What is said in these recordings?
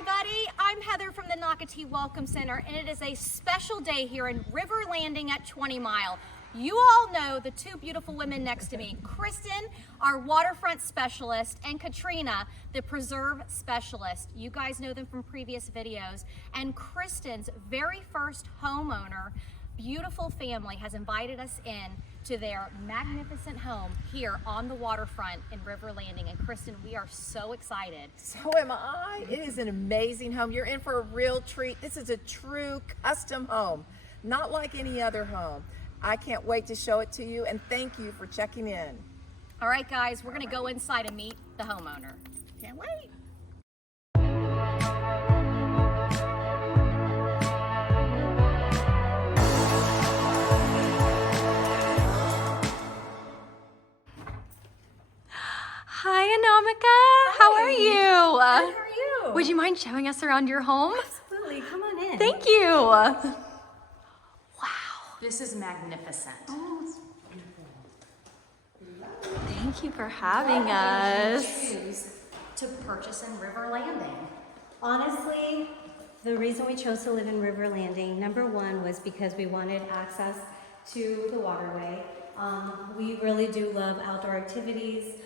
everybody, I'm Heather from the Nocatee Welcome Center, and it is a special day here in River Landing at 20 Mile. You all know the two beautiful women next to me, Kristen, our waterfront specialist, and Katrina, the preserve specialist. You guys know them from previous videos, and Kristen's very first homeowner, beautiful family, has invited us in to their magnificent home here on the waterfront in River Landing. And Kristen, we are so excited. So am I. It is an amazing home. You're in for a real treat. This is a true custom home, not like any other home. I can't wait to show it to you, and thank you for checking in. All right, guys, we're gonna go inside and meet the homeowner. Can't wait. Hi, Anamika. How are you? Good, how are you? Would you mind showing us around your home? Absolutely, come on in. Thank you. Wow. This is magnificent. Oh, Thank you for having us. Choose to purchase in River Landing. Honestly, the reason we chose to live in River Landing, number one, was because we wanted access to the waterway. We really do love outdoor activities,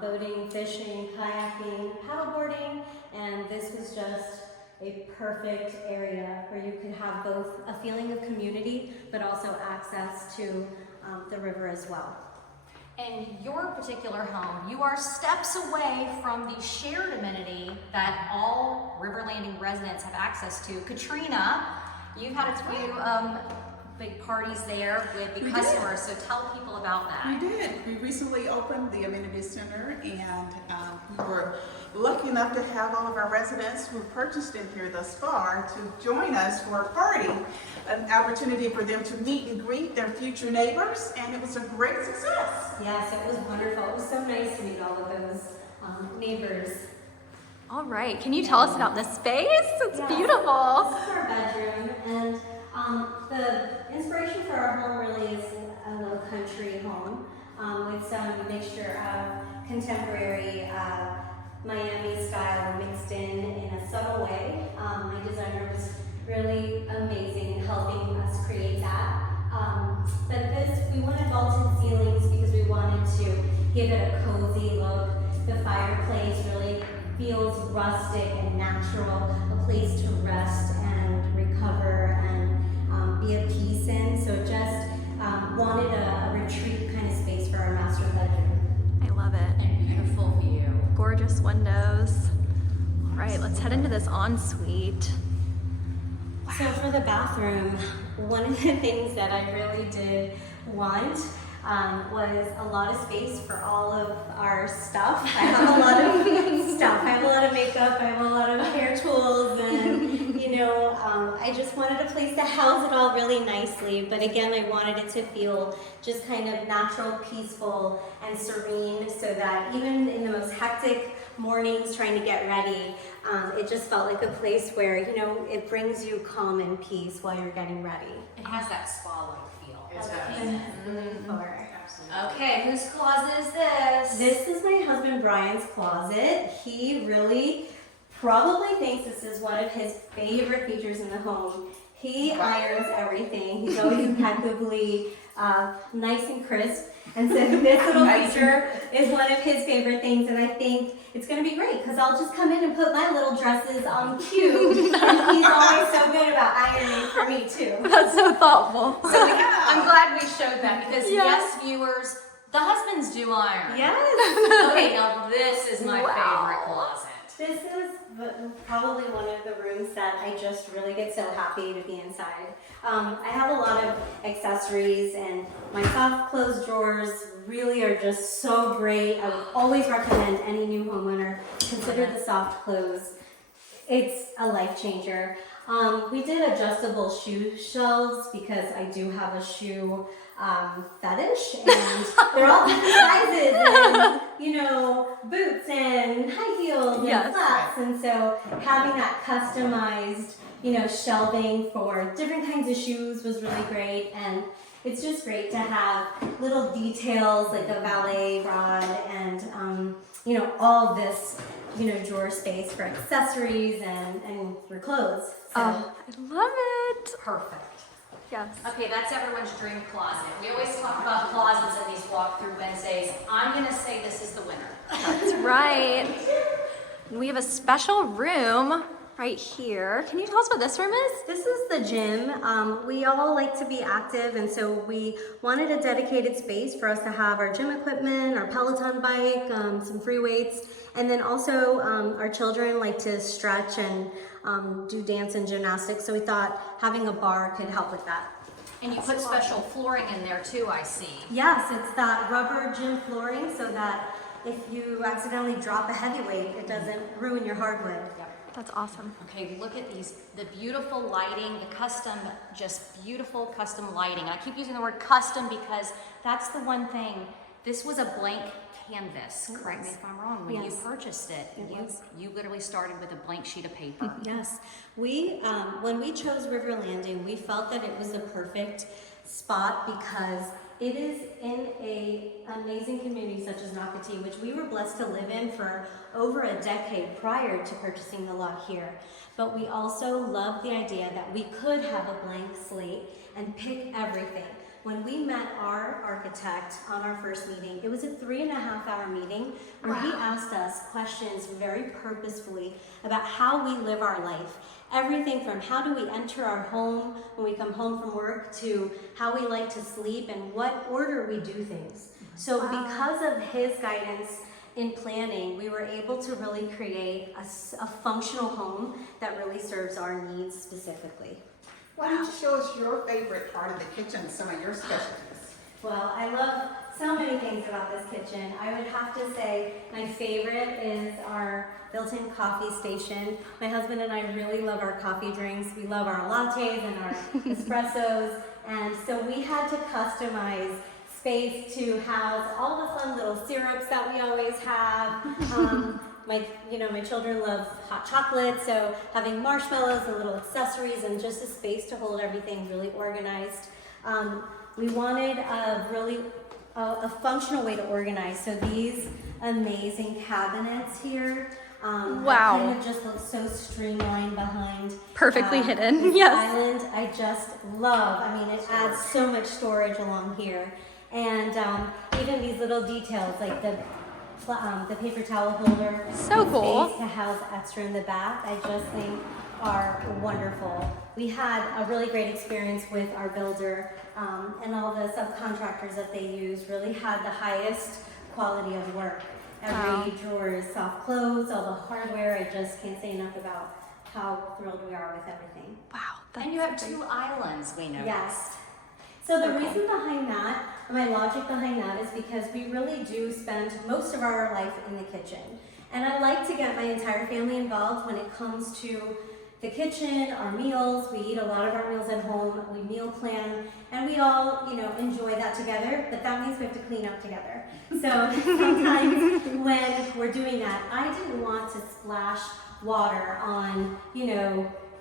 boating, fishing, kayaking, paddleboarding, and this was just a perfect area where you could have both a feeling of community, but also access to the river as well. In your particular home, you are steps away from the shared amenity that all River Landing residents have access to. Katrina, you've had a few big parties there with the customers, so tell people about that. We did. We recently opened the amenity center, and we were lucky enough to have all of our residents who have purchased in here thus far to join us for a party, an opportunity for them to meet and greet their future neighbors, and it was a great success. Yes, it was wonderful. It was so nice to meet all of those neighbors. All right. Can you tell us about this space? It's Yeah. beautiful. This is our bedroom, and the inspiration for our home really is a little country home with some mixture of contemporary Miami style mixed in a subtle way. My designer was really amazing in helping us create that. But we wanted vaulted ceilings because we wanted to give it a cozy look. The fireplace really feels rustic and natural, a place to rest and recover and be at peace in. So just wanted a retreat kind of space for our master bedroom. I love it. And beautiful view. Gorgeous windows. All right, let's head into this ensuite. So for the bathroom, one of the things that I really did want was a lot of space for all of our stuff. I have a lot of stuff. I have a lot of makeup. I have a lot of hair tools, and I just wanted a place to house it all really nicely. But again, I wanted it to feel just kind of natural, peaceful, and serene, so that even in the most hectic mornings trying to get ready, it just felt like a place where it brings you calm and peace while you're getting ready. It has that spa-like feel. That's what I was looking for. Okay, whose closet is this? This is my husband Brian's closet. He really probably thinks this is one of his favorite features in the home. He irons everything. He's always impeccably nice and crisp. And so this little feature is one of his favorite things, and I think it's going to be great because I'll just come in and put my little dresses on cue. And he's always so good about ironing for me too. That's so thoughtful. So I'm glad we showed that because yes, viewers, the husbands do iron. Yes. Okay, now this is my favorite closet. This is probably one of the rooms that I just really get so happy to be inside. I have a lot of accessories, and my soft close drawers really are just so great. I would always recommend any new homeowner consider the soft close. It's a life changer. We did adjustable shoe shelves because I do have a shoe fetish, and they're all different sizes, and boots and high heels and flats, and so having that customized shelving for different kinds of shoes was really great. And it's just great to have little details like a valet rod and all this drawer space for accessories and your clothes. So, Oh, I love it. Perfect. Yes. Okay, that's everyone's dream closet. We always talk about closets in these walkthrough Wednesdays. I'm gonna say this is the winner. That's right. We have a special room right here. Can you tell us what this room is? this is the gym. We all like to be active, and so we wanted a dedicated space for us to have our gym equipment, our Peloton bike, some free weights, and then also our children like to stretch and do dance and gymnastics. So we thought having a bar could help with that. And you put special flooring in there too, I see. Yes, it's that rubber gym flooring so that if you accidentally drop a heavy weight, it doesn't ruin your hardwood. That's awesome. Okay, look at the beautiful lighting, the custom, just beautiful custom lighting. I keep using the word custom because that's the one thing. This was a blank canvas, correct me if I'm wrong, when you Yes. purchased it. It was. You literally started with a blank sheet of paper. Yes, we when we chose River Landing, we felt that it was the perfect spot because it is in a amazing community such as Nocatee, which we were blessed to live in for over a decade prior to purchasing the lot here. But we also loved the idea that we could have a blank slate and pick everything. When we met our architect on our first meeting, it was a 3.5-hour meeting where he asked us questions very purposefully about how we live our life. Everything from how do we enter our home when we come home from work to how we like to sleep and what order we do things. So because of his guidance in planning, we were able to really create a functional home that really serves our needs specifically. Why don't you show us your favorite part of the kitchen, some of your specialties? Well, I love so many things about this kitchen. I would have to say my favorite is our built-in coffee station. My husband and I really love our coffee drinks. We love our lattes and our espressos. And so we had to customize space to house all the fun little syrups that we always have. My children love hot chocolate, so having marshmallows and little accessories and just a space to hold everything really organized. We wanted a functional way to organize, so these amazing cabinets here. Wow. Kind of just look so streamlined behind. Perfectly hidden, this yes. Island, I just love. I mean, it adds so much storage along here. And even these little details, like the paper towel holder. So cool. Space to house extra in the back, I just think are wonderful. We had a really great experience with our builder, and all the subcontractors that they used really had the highest quality of work. Every drawer is soft close, all the hardware. I just can't say enough about how thrilled we are with everything. Wow. That's And you have 2 islands, we noticed. Yes. So the reason behind that, my logic behind that is because we really do spend most of our life in the kitchen. And I like to get my entire family involved when it comes to the kitchen, our meals. We eat a lot of our meals at home, we meal plan, and we all, enjoy that together, but that means we have to clean up together. So sometimes when we're doing that, I didn't want to splash water on,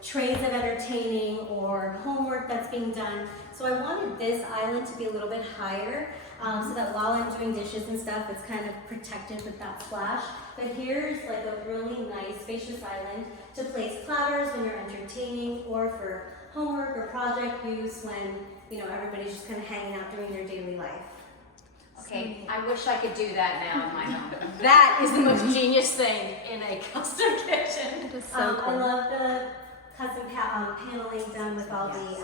trays of entertaining or homework that's being done. So I wanted this island to be a little bit higher so that while I'm doing dishes and stuff, it's kind of protected with that splash. But here's like a really nice spacious island to place platters when you're entertaining or for homework or project use when, everybody's just kind of hanging out doing their daily life. Okay, I wish I could do that now in my home. That is the most genius thing in a custom kitchen. It is so I cool. love the custom paneling done with all the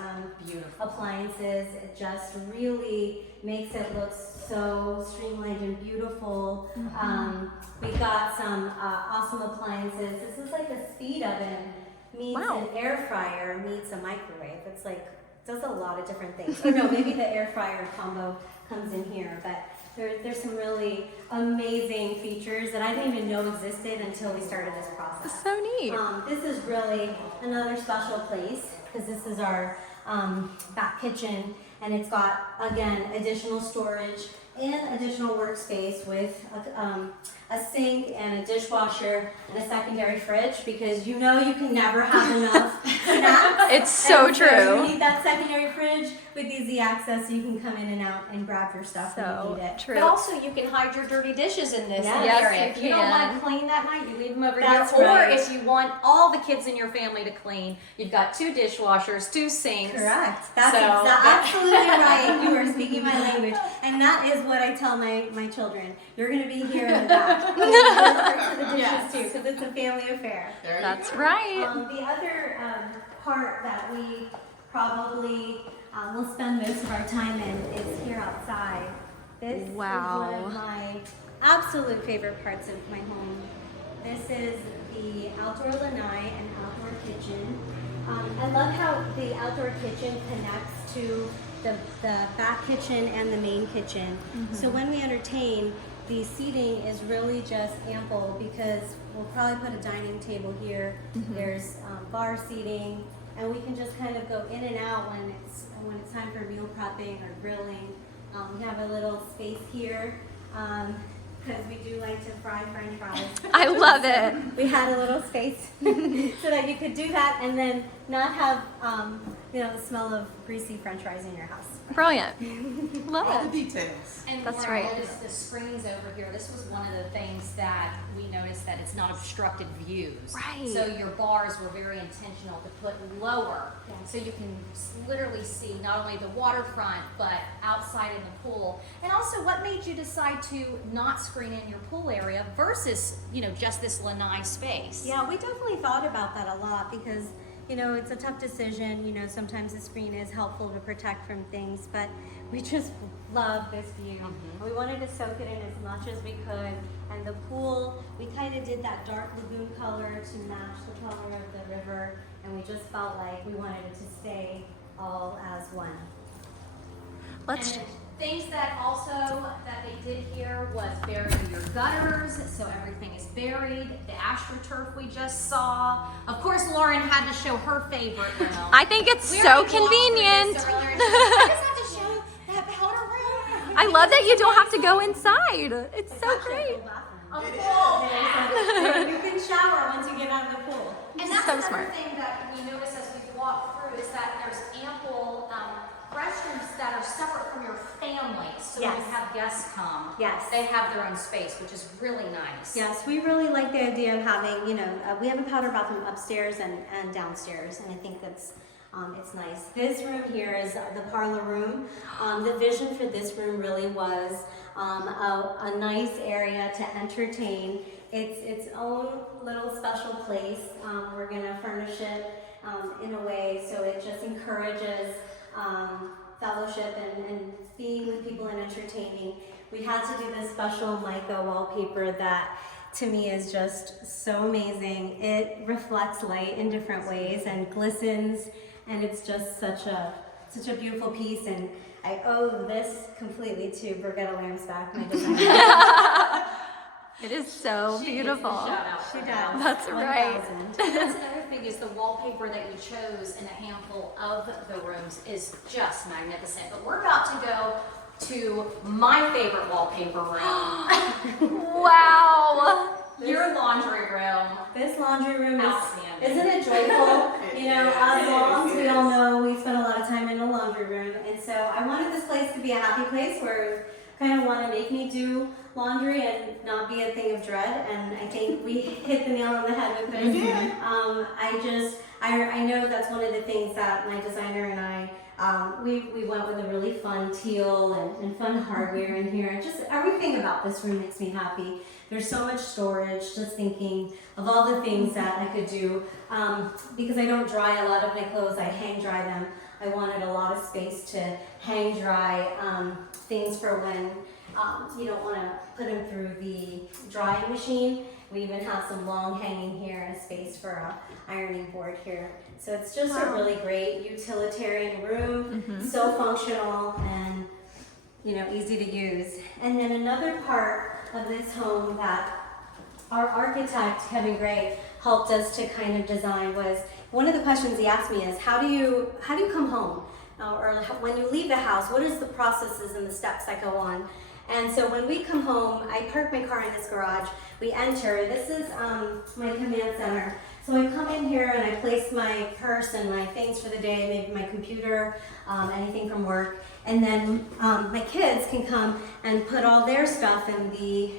Beautiful. appliances. It just really makes it look so streamlined and beautiful. We got some awesome appliances. This is like a speed oven meets an air fryer meets a microwave. It's like, does a lot of different things. Or no, maybe the air fryer combo comes in here, but there's some really amazing features that I didn't even know existed until we started this process. So neat. This is really another special place because this is our back kitchen, and it's got, again, additional storage and additional workspace with a sink and a dishwasher and a secondary fridge, because you know you can never have enough snacks. It's so And true. you need that secondary fridge with easy access so you can come in and out and grab your stuff when you So need it. true. But also, you can hide your dirty dishes in this Yes, area. you If you don't want can. to clean that night, you leave them over That's here. right. Or if you want all the kids in your family to clean, you've got 2 dishwashers, 2 sinks. Correct. That's So- absolutely right. You are speaking my language. And that is what I tell my children. You're going to be here in the back. For the dishes Yes. too, because it's a family affair. That's right. The other part that we probably will spend most of our time in is here outside. This Wow. is one of my absolute favorite parts of my home. This is the outdoor lanai and outdoor kitchen. I love how the outdoor kitchen connects to the back kitchen and the main kitchen. So when we entertain, the seating is really just ample because we'll probably put a dining table here. There's bar seating, and we can just kind of go in and out when it's time for meal prepping or grilling. We have a little space here because we do like to fry French fries. I love it. We had a little space so that you could do that and then not have the smell of greasy French fries in your house. Brilliant. All Love the it. details. And That's Laura, right. notice the screens over here. This was one of the things that we noticed, that it's not obstructed views. Right. So your bars were very intentional to put lower, Yes. so you can literally see not only the waterfront but outside in the pool. And also, what made you decide to not screen in your pool area versus just this lanai space? Yeah, we definitely thought about that a lot because it's a tough decision. Sometimes the screen is helpful to protect from things, but we just love this view. We wanted to soak it in as much as we could. And the pool, we kind of did that dark lagoon color to match the color of the river, and we just felt like we wanted it to stay all as one. Let's. And things that they did here was bury your gutters, so everything is buried. The astroturf we just saw. Of course, Lauren had to show her favorite room. I think it's We so already walked through convenient. this earlier, and she goes, I just have to show that powder room. I love that you don't have to go inside. It's so great. A pool. You can shower once you get out of the pool. And that's So another smart. thing that we notice as we walk through is that there's ample restrooms that are separate from your family. So when Yes. you have guests come, Yes. they have their own space, which is really nice. Yes, we really like the idea of having, we have a powder bathroom upstairs and downstairs, and I think that's it's nice. This room here is the parlor room. The vision for this room really was a nice area to entertain. It's its own little special place. We're going to furnish it in a way so it just encourages fellowship and being with people and entertaining. We had to do this special mica wallpaper that to me is just so amazing. It reflects light in different ways and glistens, and it's just such a beautiful piece. And I owe this completely to Brigitte Lambsback, my designer. It is so beautiful. Shout out She for does. that. That's right. 1000. That's another thing, is the wallpaper that you chose in a handful of the rooms is just magnificent. But we're about to go to my favorite wallpaper room, Wow. your laundry room. This laundry room is, Outstanding. isn't it joyful? Us is, moms, it we all is. know we spend a lot of time in the laundry room, and so I wanted this place to be a happy place where kind of want to make me do laundry and not be a thing of dread. And I think we hit the nail on the head with this. I know that's one of the things that my designer and I, we went with a really fun teal and fun hardware in here. And just everything about this room makes me happy. There's so much storage, just thinking of all the things that I could do. Because I don't dry a lot of my clothes, I hang dry them. I wanted a lot of space to hang dry things for when you don't want to put them through the drying machine. We even have some long hanging here and a space for a ironing board here. So it's just a really great utilitarian room, so functional and easy to use. And then another part of this home that our architect, Kevin Gray, helped us to kind of design was, one of the questions he asked me is, how do you come home? Or when you leave the house, what is the processes and the steps that go on? And so when we come home, I park my car in this garage. We enter. This is my command center. So I come in here and I place my purse and my things for the day, maybe my computer, anything from work. And then my kids can come and put all their stuff in the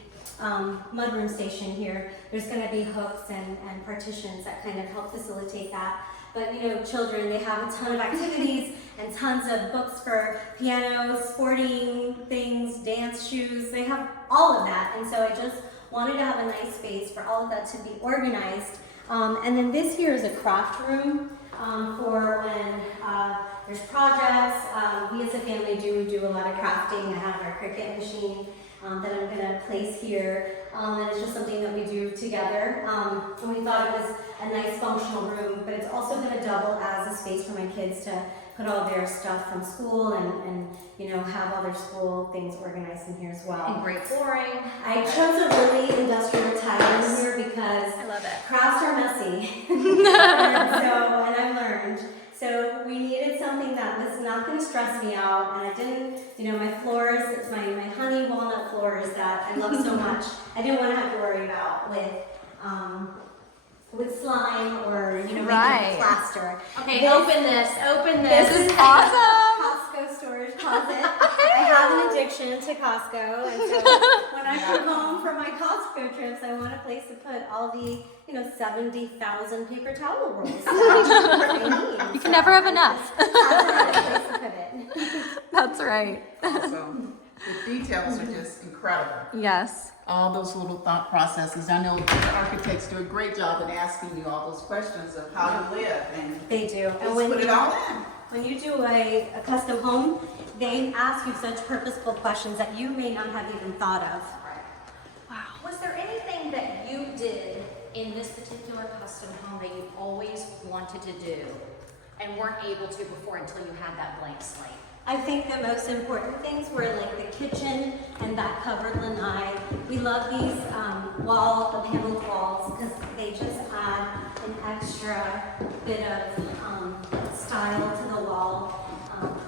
mudroom station here. There's going to be hooks and partitions that kind of help facilitate that. But you know, children, they have a ton of activities and tons of books for piano, sporting things, dance shoes. They have all of that. And so I just wanted to have a nice space for all of that to be organized. And then this here is a craft room for when there's projects. We as a family do a lot of crafting. I have our Cricut machine that I'm going to place here. And it's just something that we do together. And we thought it was a nice functional room, but it's also going to double as a space for my kids to put all their stuff from school and you know, have all their school things organized in here as well. And great flooring. I chose a really industrial tile in here because I love it. crafts are messy. and I've learned. So we needed something that was not going to stress me out, and I didn't, you know, my floors, it's my honey walnut floors that I love so much. I didn't want to have to worry about with slime or, you know, making plaster. Okay, open this. This is awesome. Costco storage closet. I have an addiction to Costco, and so when I come home from my Costco trips, I want a place to put all the, you know, 70,000 paper towel rolls. You can never have enough. That's a place to put it. That's right. So the details are just incredible. Yes. All those little thought processes. I know the architects do a great job in asking you all those questions of how you live, and They do. just put it all in. When you do a custom home, they ask you such purposeful questions that you may not have even thought of. Wow. Was there anything that you did in this particular custom home that you always wanted to do and weren't able to before until you had that blank slate? I think the most important things were like the kitchen and that covered lanai. We love these the paneled walls, because they just add an extra bit of style to the wall.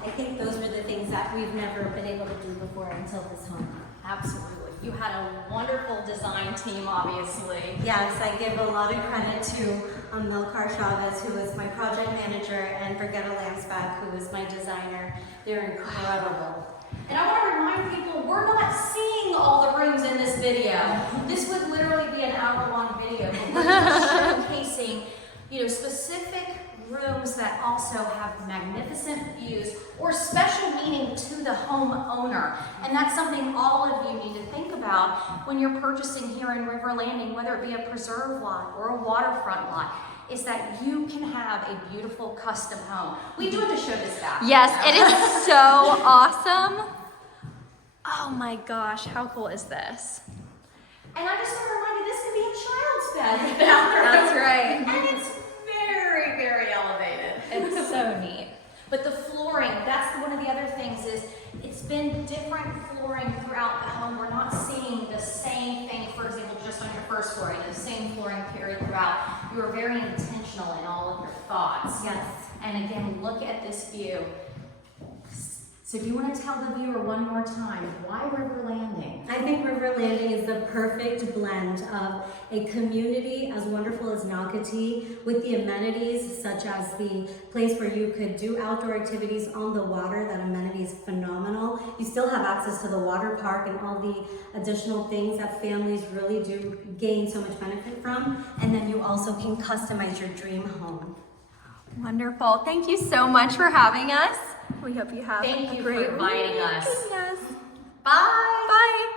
I think those were the things that we've never been able to do before until this home. Absolutely. You had a wonderful design team, obviously. Yes, I give a lot of credit to Melcar Chavez, who is my project manager, and Brigitte Lansbach, who is my designer. They're incredible. And I want to remind people, we're not seeing all the rooms in this video. This would literally be an hour-long video, but we're just showcasing, you know, specific rooms that also have magnificent views or special meaning to the homeowner. And that's something all of you need to think about when you're purchasing here in River Landing, whether it be a preserve lot or a waterfront lot, is that you can have a beautiful custom home. We do have to show this back. Yes, it is so awesome. Oh my gosh, how cool is this? And I just want to remind you, this could be a child's bed down there. That's right. And it's very, very elevated. It's so neat. But the flooring, that's one of the other things, is it's been different flooring throughout the home. We're not seeing the same thing, for example, just on your first floor, the same flooring period throughout. You were very intentional in all of your thoughts. Yes. And again, look at this view. So do you want to tell the viewer one more time, why River Landing? I think River Landing is the perfect blend of a community as wonderful as Nocatee, with the amenities such as the place where you could do outdoor activities on the water. That amenity is phenomenal. You still have access to the water park and all the additional things that families really do gain so much benefit from. And then you also can customize your dream home. Wonderful. Thank you so much for having us. We hope you have Thank a you great for inviting week. us. Yes. Bye. Bye.